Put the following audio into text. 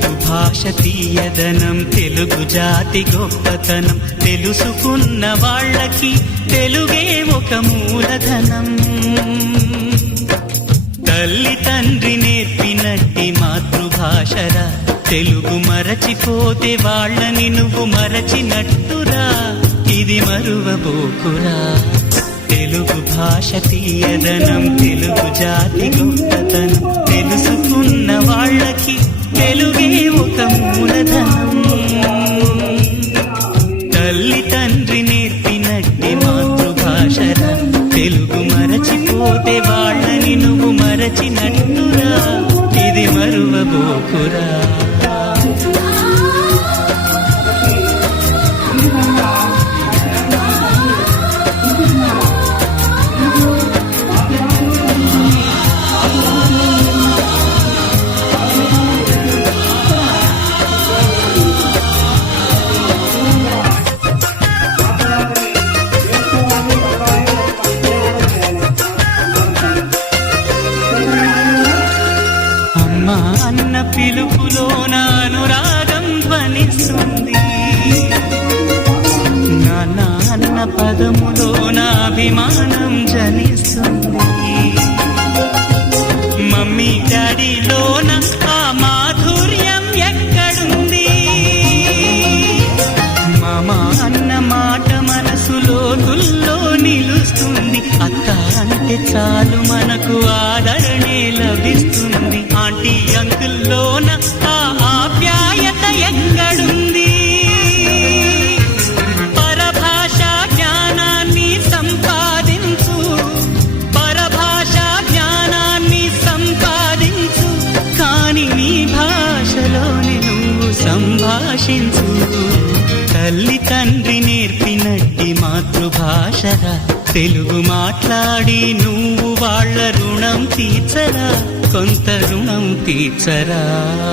తెలుగు భాష తీయదనం, తెలుగు జాతి గొప్పతనం, తెలుసుకున్న వాళ్ళకి తెలుగే ఒక మూలధనం. తల్లి తండ్రి నేర్పినట్టి మాతృభాషరా, తెలుగు మరచిపోతే వాళ్ళని నువ్వు మరచినట్టురా, ఇది మరువబోకురా. తెలుగు భాష తీయదనం, తెలుగు జాతి గొప్పతనం, తెలుసుకున్న వాళ్ళకి తెలుగే ఒక మూలధనం. తల్లి తండ్రి నేర్పినట్టి మాతృభాషరా, తెలుగు మరచిపోతే వాళ్ళని నువ్వు మరచినట్టురా, ఇది మరువబోకురా. అన్న పిలుపులో అనురాగం ధ్వనిస్తుంది, నాన్న అన్న పదములో అభిమానం జనిస్తుంది. మమ్మీ డాడీలోన ఆ మాధుర్యం ఎక్కడుంది? మామ అన్న మాట మనసులో తుల్లో నిలుస్తుంది. అక్క అంటే చాలు మనకు ఆదరణే లభిస్తుంది. ఆంటీ అంకుల్లోన ఆ ఆప్యాయత ఎక్కడుంది? పరభాషా జ్ఞానాన్ని సంపాదించు, పరభాషా జ్ఞానాన్ని సంపాదించు, కాని నీ భాషలోని నువ్వు సంభాషించు. తల్లి తండ్రి నేర్పినట్టి మాతృభాషరా, తెలుగు మాట్లాడి నువ్వు వాళ్ళ రుణం తీర్చరా, కొంత రుణం తీర్చరా.